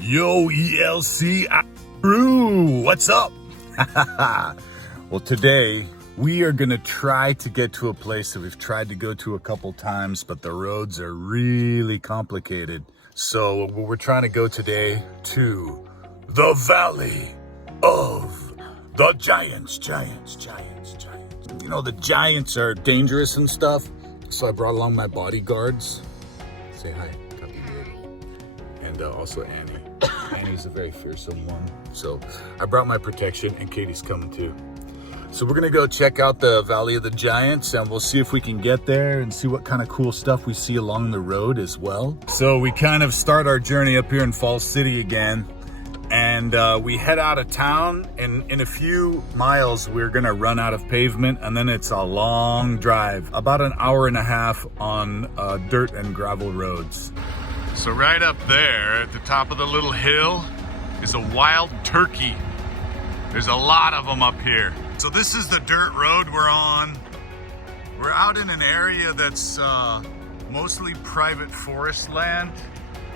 Yo, ELCI crew, what's up? Well, today we are gonna try to get to a place that we've tried to go to a couple times, but the roads are really complicated. So we're trying to go today to the Valley of the Giants. You know, the giants are dangerous and stuff. So I brought along my bodyguards. Say hi. And also Annie. Annie's a very fearsome one. So I brought my protection and Katie's coming too. So we're gonna go check out the Valley of the Giants and we'll see if we can get there and see what kind of cool stuff we see along the road as well. So we kind of start our journey up here in Falls City again. And we head out of town, and in a few miles, we're gonna run out of pavement, and then it's a long drive, about an hour and a half on dirt and gravel roads. So right up there at the top of the little hill is a wild turkey. There's a lot of them up here. So this is the dirt road we're on. We're out in an area that's mostly private forest land.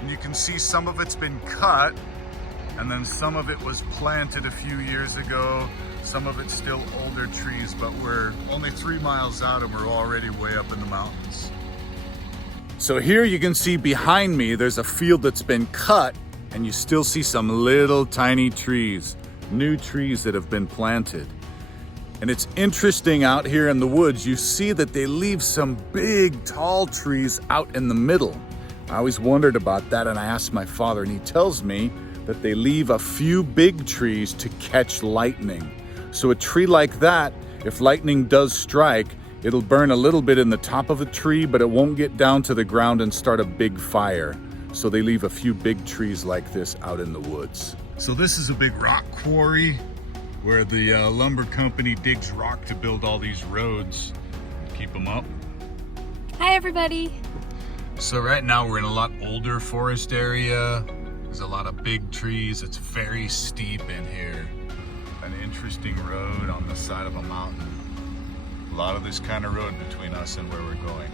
And you can see some of it's been cut, and then some of it was planted a few years ago. Some of it's still older trees, but we're only 3 miles out and we're already way up in the mountains. So here you can see behind me, there's a field that's been cut and you still see some little tiny trees, new trees that have been planted. And it's interesting out here in the woods, you see that they leave some big tall trees out in the middle. I always wondered about that, and I asked my father, and he tells me that they leave a few big trees to catch lightning. So a tree like that, if lightning does strike, it'll burn a little bit in the top of the tree, but it won't get down to the ground and start a big fire. So they leave a few big trees like this out in the woods. So this is a big rock quarry where the lumber company digs rock to build all these roads, keep them up. Hi everybody. So right now we're in a lot older forest area. There's a lot of big trees. It's very steep in here. An interesting road on the side of a mountain. A lot of this kind of road between us and where we're going.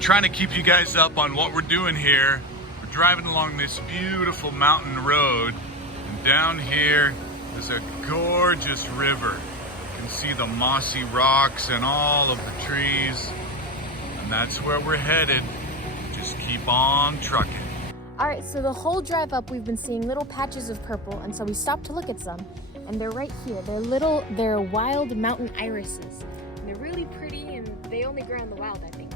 Trying to keep you guys up on what we're doing here. We're driving along this beautiful mountain road, and down here is a gorgeous river. You can see the mossy rocks and all of the trees, and that's where we're headed. Just keep on trucking. All right, so the whole drive up, we've been seeing little patches of purple, and so we stopped to look at some, and they're right here. They're wild mountain irises. And they're really pretty, and they only grow in the wild, I think.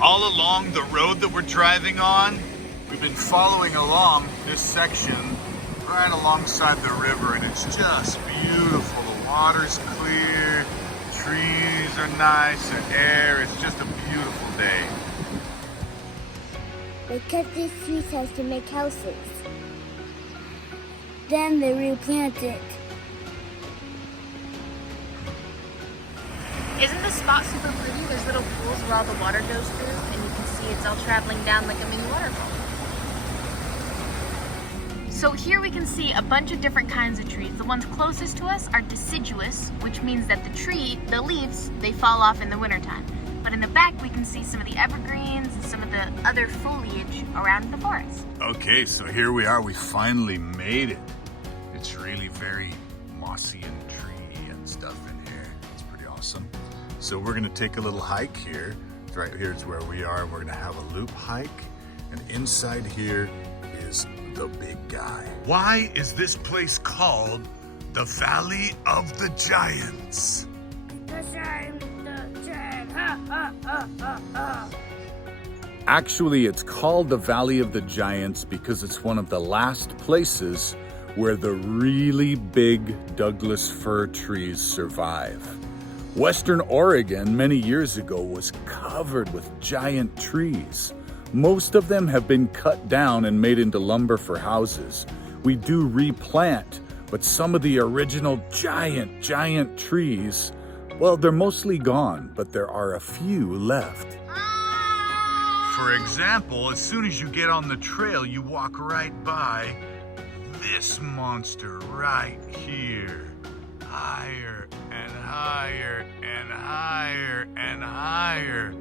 All along the road that we're driving on, we've been following along this section right alongside the river, and it's just beautiful. The water's clear, trees are nice, the air, it's just a beautiful day. They cut these trees out to make houses. Then they replant it. Isn't this spot super pretty? There's little pools where all the water goes through, and you can see it's all traveling down like a mini waterfall. So here we can see a bunch of different kinds of trees. The ones closest to us are deciduous, which means that the leaves, they fall off in the wintertime. But in the back, we can see some of the evergreens and some of the other foliage around the forest. Okay, so here we are. We finally made it. It's really very mossy and tree and stuff in here. It's pretty awesome. So we're gonna take a little hike here. Right here is where we are. We're gonna have a loop hike. And inside here is the big guy. Why is this place called the Valley of the Giants? Because I'm the giant. Ha, ha, ha, ha, ha. Actually, it's called the Valley of the Giants because it's one of the last places where the really big Douglas fir trees survive. Western Oregon many years ago was covered with giant trees. Most of them have been cut down and made into lumber for houses. We do replant, but some of the original giant trees, well, they're mostly gone, but there are a few left. For example, as soon as you get on the trail, you walk right by this monster right here. Higher and higher and higher and higher.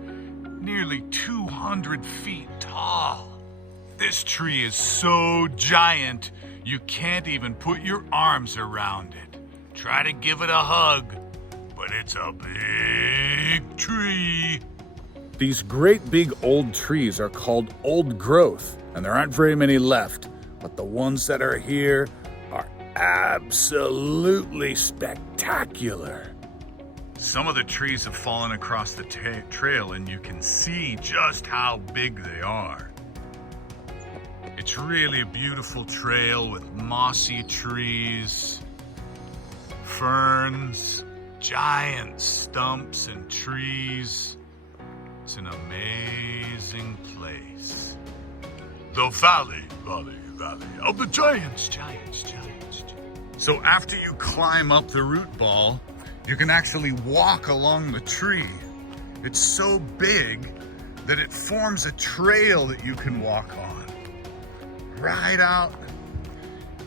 Nearly 200 feet tall. This tree is so giant, you can't even put your arms around it. Try to give it a hug, but it's a big tree. These great big old trees are called old growth, and there aren't very many left, but the ones that are here are absolutely spectacular. Some of the trees have fallen across the trail, and you can see just how big they are. It's really a beautiful trail with mossy trees, ferns, giant stumps and trees. It's an amazing place. The valley of the giants. So after you climb up the root ball, you can actually walk along the tree. It's so big that it forms a trail that you can walk on. Right out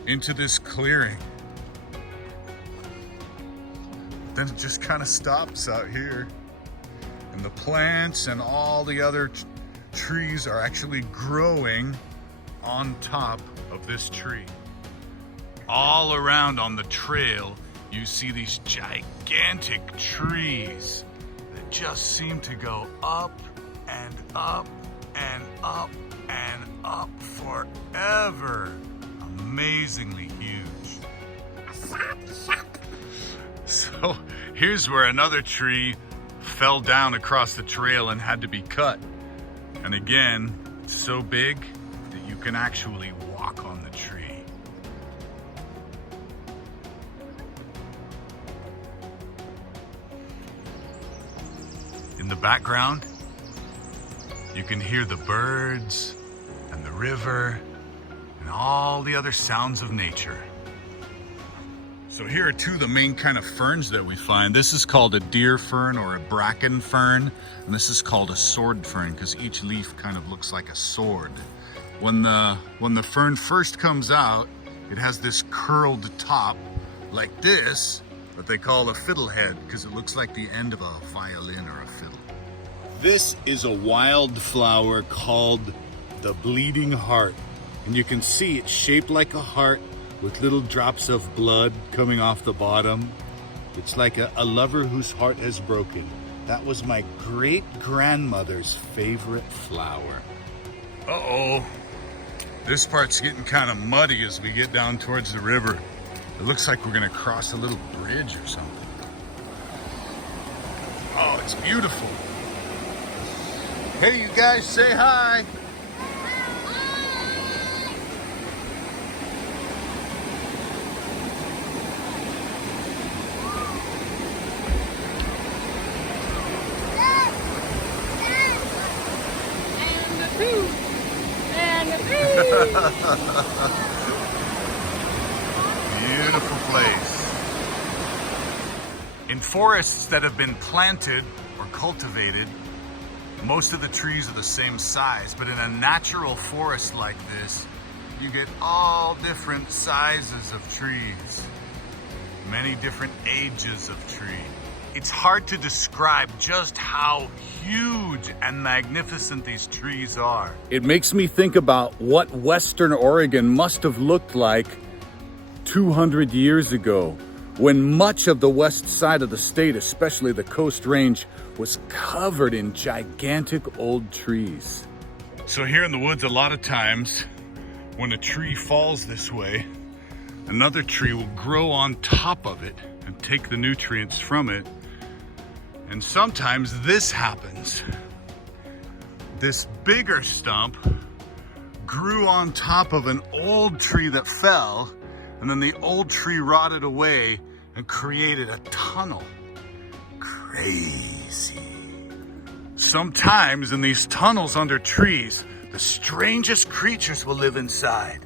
into this clearing. Then it just kind of stops out here. And the plants and all the other trees are actually growing on top of this tree. All around on the trail, you see these gigantic trees that just seem to go up and up and up and up forever. Amazingly huge. So here's where another tree fell down across the trail and had to be cut. And again, it's so big that you can actually walk on the tree. In the background, you can hear the birds and the river and all the other sounds of nature. So here are two of the main kind of ferns that we find. This is called a deer fern or a bracken fern, and this is called a sword fern because each leaf kind of looks like a sword. When the fern first comes out, it has this curled top like this that they call a fiddlehead because it looks like the end of a violin or a fiddle. This is a wildflower called the bleeding heart, and you can see it's shaped like a heart with little drops of blood coming off the bottom. It's like a lover whose heart has broken. That was my great-grandmother's favorite flower. Uh-oh. This part's getting kind of muddy as we get down towards the river. It looks like we're gonna cross a little bridge or something. Oh, it's beautiful. Hey, you guys, say hi. Beautiful place. In forests that have been planted or cultivated, most of the trees are the same size, but in a natural forest like this, you get all different sizes of trees, many different ages of tree. It's hard to describe just how huge and magnificent these trees are. It makes me think about what Western Oregon must have looked like 200 years ago, when much of the west side of the state, especially the Coast Range, was covered in gigantic old trees. So here in the woods, a lot of times when a tree falls this way, another tree will grow on top of it and take the nutrients from it. And sometimes this happens. This bigger stump grew on top of an old tree that fell, and then the old tree rotted away and created a tunnel. Crazy. Sometimes in these tunnels under trees, the strangest creatures will live inside.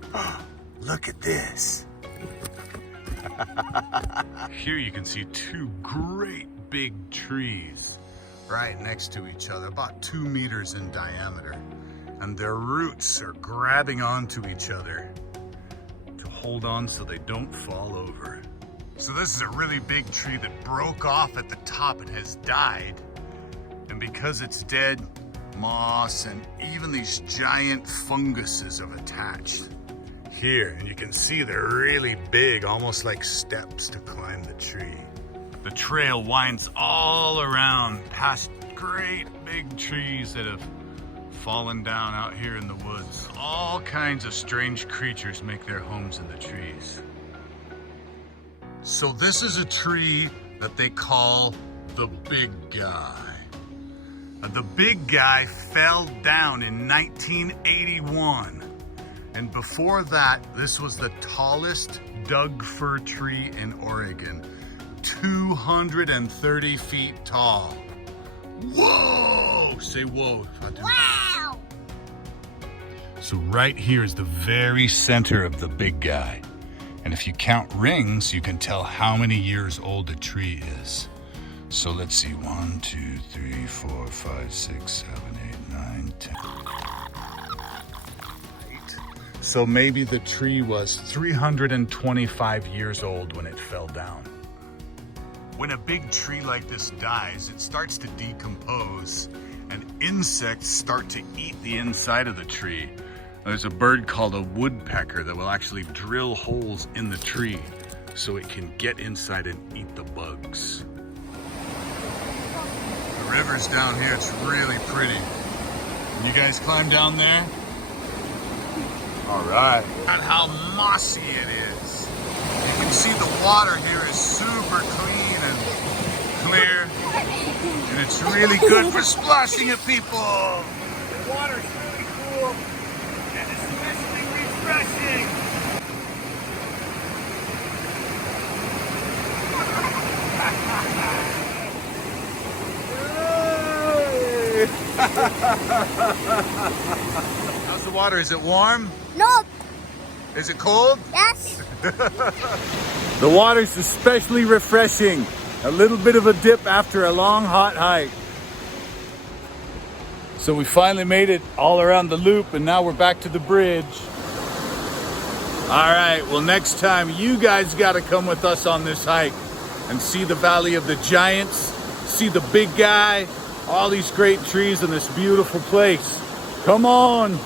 Look at this. Here you can see two great big trees right next to each other, about 2 meters in diameter. And their roots are grabbing onto each other to hold on so they don't fall over. So this is a really big tree that broke off at the top and has died. And because it's dead, moss and even these giant funguses have attached here. And you can see they're really big, almost like steps to climb the tree. The trail winds all around past great big trees that have fallen down out here in the woods. All kinds of strange creatures make their homes in the trees. So this is a tree that they call the big guy. The big guy fell down in 1981. And before that, this was the tallest Doug fir tree in Oregon. 230 feet tall. Whoa! Say whoa. Wow! So right here is the very center of the big guy. And if you count rings, you can tell how many years old a tree is. So let's see, 1, 2, 3, 4, 5, 6, 7, 8, 9, 10. So maybe the tree was 325 years old when it fell down. When a big tree like this dies, it starts to decompose and insects start to eat the inside of the tree. There's a bird called a woodpecker that will actually drill holes in the tree so it can get inside and eat the bugs. The river's down here, it's really pretty. Can you guys climb down there? All right. Look at how mossy it is. You can see the water here is super clean and clear. And it's really good for splashing at people. The water's really cool and especially refreshing. How's the water? Is it warm? Nope. Is it cold? Yes. The water's especially refreshing. A little bit of a dip after a long, hot hike. So we finally made it all around the loop and now we're back to the bridge. All right, well next time you guys gotta come with us on this hike and see the Valley of the Giants, see the big guy, all these great trees in this beautiful place. Come on.